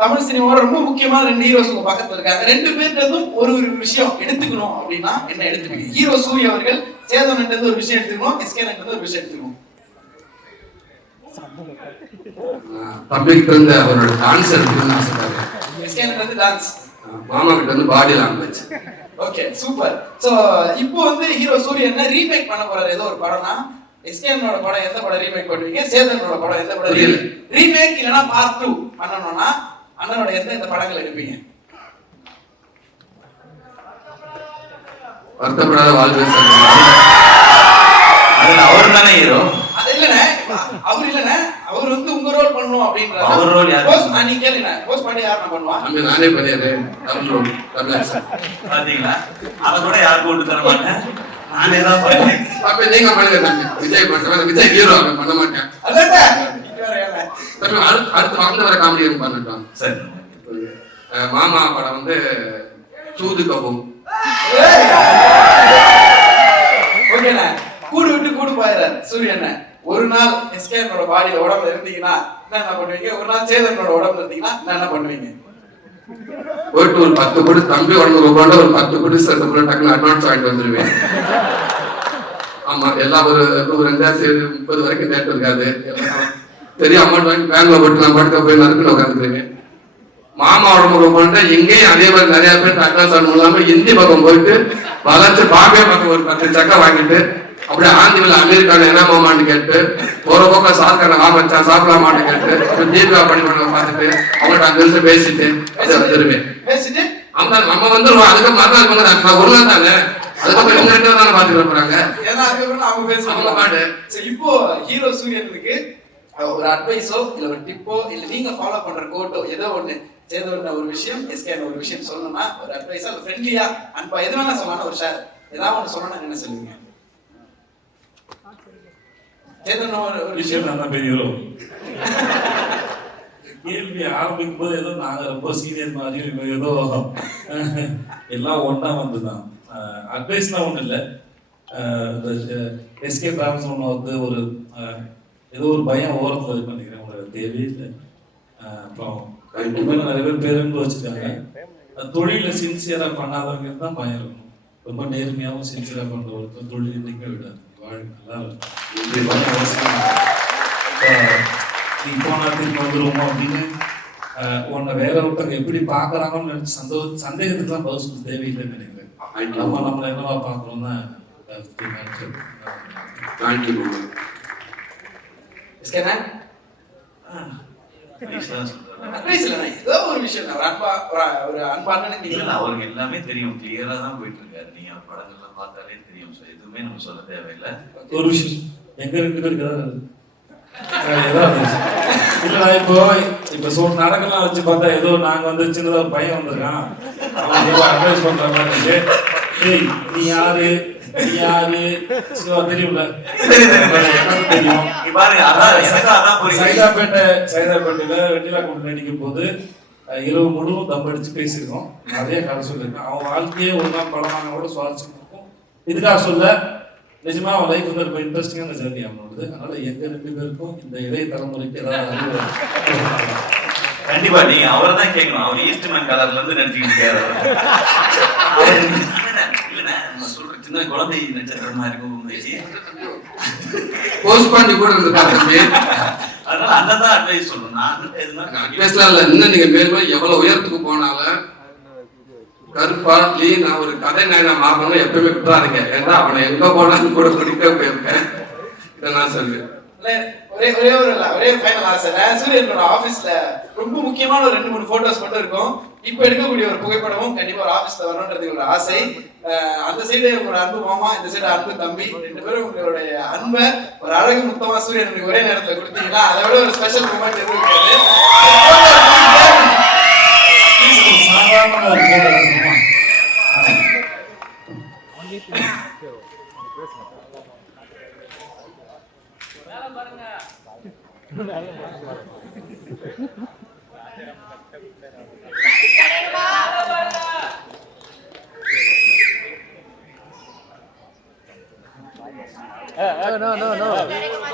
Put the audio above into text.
தமிழ் சினிமாவோட ரொம்ப முக்கியமான 2 ஹீரோஸ் உங்க பக்கத்துல இருக்காங்க. 2 பேர்கிட்டதும் ஒரு விஷயம் எடுத்துக்கணும் அப்படின்னா என்ன எடுத்துப்பீங்க? ஹீரோ சூர்யா அவர்கள் சேதன்கிட்ட இருந்து ஒரு விஷயம் எடுத்துக்கணும், எஸ்கே இருந்து ஒரு விஷயம் எடுத்துக்கணும். தம்பிக்கிட்ட இருந்து அவரோட டான்ஸ் எடுத்துக்கணும்னு ஆசைப்படுறேன். எஸ்கே இருந்து டான்ஸ், மாமா கிட்ட இருந்து body language. Okay super. So இப்போ வந்து ஹீரோ சூர்யா என்ன ரீமேக் பண்ண போறாரு ஏதோ ஒரு படம்னா, எஸ்கேனோட படம் எந்த படம் ரீமேக் பண்ணுவீங்க? சேதனோட படம் எந்த படம் ரீமேக் இல்லனா பார்ட் 2 பண்ணனும்னா அண்ணனோட எந்த படங்கள் எடுப்பீங்க? வருத்தப்படாத வாழ்வே சார். அதுல அவர் தானே ஹீரோ. அது இல்லனே, அவர் இல்லனே, அவர் வந்து உங்க ரோல் பண்ணனும் அப்படின்றாரு. அவர் ரோல் யார்? போஸ் நீங்க கேளுங்க. போஸ் பண்ணி யார் பண்ணுவா? நானே பண்ணிறேன். Double role double sir. பாத்தீங்களா? அத கூட யார் போட்டு தர மாட்டேன். நானே தான் பண்ணுவேன். அப்ப நீங்க பண்ணுங்க தம்பி. விஜய் பண்ணுவேன். விஜய் ஹீரோ அவன் பண்ண மாட்டேன். அல்லடா நீங்க வேற ஏல. தம்பி அடுத்து வந்து வர காமெடி பண்ணட்டும். சரி. மாமா படம் வந்து சூது கபம். ஓகேண்ணா. கூடு விட்டு கூடு பாயிறார் சூரியண்ண. ஒரு நாள் எஸ்கேனோட பாடியில உடம்புல இருந்தீங்கன்னா என்ன பண்ணுவீங்க? ஒரு நாள் சேதனோட உடம்புல இருந்தீங்கன்னா என்ன பண்ணுவீங்க? போயிட்டு ஒரு 10 கோடி தம்பி உடம்பு ரூபாண்ட ஒரு 10 கோடி சேர்த்து டக்குன்னு அட்வான்ஸ் வாங்கிட்டு வந்துருவேன். ஆமா எல்லாம் ஒரு 2030 வரைக்கும் டேட் இருக்காது. பெரிய அமௌண்ட் வாங்கி பேங்க்ல போட்டு நான் பாட்டுக்க போய் நறுக்குன்னு உட்காந்துருக்கேன். மாமா உடம்பு ரூபாண்ட எங்கேயும் அதே மாதிரி நிறைய பேர் அட்வான்ஸ் ஆகணும் இல்லாம இந்தி பக்கம் போயிட்டு வளர்ச்சி பாம்பே பக்கம் ஒரு 10 சக்கை வாங்கிட்டு அப்படியே ஆந்திவில் அமெரிக்கான என்ன மாமான்னு கேட்டு ஒரு பக்கம் சார்கான வாமச்சா சாப்பிடலாமான்னு கேட்டு தீர்கா பணிமனை பார்த்துட்டு அவங்கள்ட்ட 5 நிமிஷம் பேசிட்டு அதை வந்துருவேன். ஆமா நம்ம வந்துருவோம். அதுக்கு மறுநாள் வந்து ஒரு நாள் தானே, அதுக்கப்புறம் இவங்க 2 தானே பாத்துட்டு போறாங்க. இப்போ ஹீரோ சூரியனுக்கு ஒரு அட்வைஸோ இல்ல ஒரு டிப்போ இல்ல நீங்க ஃபாலோ பண்ற கோட்டோ ஏதோ ஒண்ணு சேதோட ஒரு விஷயம் எஸ்கே ஒரு விஷயம் சொல்லணும்னா ஒரு அட்வைஸா இல்ல ஃப்ரெண்ட்லியா அன்பா எது வேணா சொல்லலாம். ஒரு ஷேர் ஏதாவது ஒண்ணு சொல்லணும்னா என்ன சொல்லுவீங்க? சேதன் ஒரு விஷயம் நான் பெரிய கேள்வி ஆரம்பிக்கும் போது ஏதோ நாங்க ரொம்ப சீனியர் மாதிரி ஏதோ எல்லாம் ஒன்னா வந்துதான். அட்வைஸ்லாம் ஒன்றும் இல்லை. எஸ்கே டிராவல்ஸ் ஒன்று வந்து ஒரு ஏதோ ஒரு பயம் ஓரத்தில் இருக்கு நினைக்கிறேன். உங்களுக்கு தேவையே இல்லை. அப்புறம் நிறைய பேர் பேருந்து வச்சுருக்காங்க. தொழிலில் சின்சியராக பண்ணாதவங்க தான் பயம் இருக்கும். ரொம்ப நேர்மையாகவும் சின்சியராக பண்ணுற ஒருத்தர் தொழில் இன்னைக்குமே விடாது. வாழ்க்கை நல்லா இருக்கும். நீ போனா திரும்ப வந்துருவோமோ அப்படின்னு உன்னை வேற ஒருத்தவங்க எப்படி பார்க்குறாங்கன்னு நினைச்சு சந்தேகத்துக்குலாம் பதில் சொல்ல தேவையில்லைன்னு நினைக்கிறேன். நம்மளை என்னவா பார்க்குறோம்னா அவருக்கு எல்லாமே தெரியும். கிளியரா தான் போயிட்டு இருக்காரு. நீங்க படங்கள்லாம் பார்த்தாலே தெரியும். எதுவுமே நம்ம சொல்ல தேவையில்லை. ஒரு விஷயம் எங்க 2 பேருக்கு இல்லடா இப்போ நாடகம்லாம் வச்சு பார்த்தா ஏதோ நாங்க வந்து சின்னதா பையன் வந்திருக்கான் அட்வைஸ் பண்ற மாதிரி நீ யாரு தெரியும்ல தெரியும். சைதாப்பேட்டையில வெண்ணிலா கொண்டு நடிக்கும் போது இரவு முழுவதும் தம் அடிச்சு பேசியிருக்கோம். நிறைய கதை சொல்லியிருக்கேன். அவன் வாழ்க்கையே ஒரு நாள் படமாக கூட சுவாரஸ்யம் இருக்கும். இதுக்காக சொல்ல நிஜமா அவன் லைஃப் வந்து ரொம்ப இன்ட்ரெஸ்டிங்கான ஜர்னி அவனோடது. அதனால எங்க 2 பேருக்கும் இந்த இளைய தலைமுறைக்கு ஏதாவது கண்டிப்பா நீங்க அவரை தான் கேட்கணும். அவர் ஈஸ்ட்மேன் கலர்ல இருந்து நினைச்சுக்கிட்டு சொல்ற சின்ன குழந்தை நட்சத்திரமா இருக்கும். அதனால அண்ணன் தான் அட்வைஸ் சொல்லணும். நான் இன்னும் நீங்க மேலும் எவ்வளவு உயரத்துக்கு போனாலும் கருப்பா நான் ஒரு கதை நான் மாறணும் எப்பயுமே விட்டுறாருங்க. ஏன்னா அவனை எங்க போனாலும் கூட பிடிக்க போயிருக்கேன். இதை நான் சொல்லுவேன். ஒரே ஃபைனல் ஆசை. சூரியனோட ஆபீஸ்ல ரொம்ப முக்கியமான ஒரு 2-3 போட்டோஸ் மட்டும் இருக்கும். இப்ப எடுக்கக்கூடிய ஒரு புகைப்படமும் கண்டிப்பா ஒரு ஆபீஸ்ல வரணும்ன்றது ஒரு ஆசை. அந்த சைடு உங்களோட அன்பு மாமா, இந்த சைடு அன்பு தம்பி, 2 பேரும் உங்களுடைய அன்பை ஒரு அழகு முத்தமா சூரியனுக்கு ஒரே நேரத்துல கொடுத்தீங்கன்னா அதை விட ஒரு ஸ்பெஷல் மூமெண்ட் எதுவும் இருக்காது. No.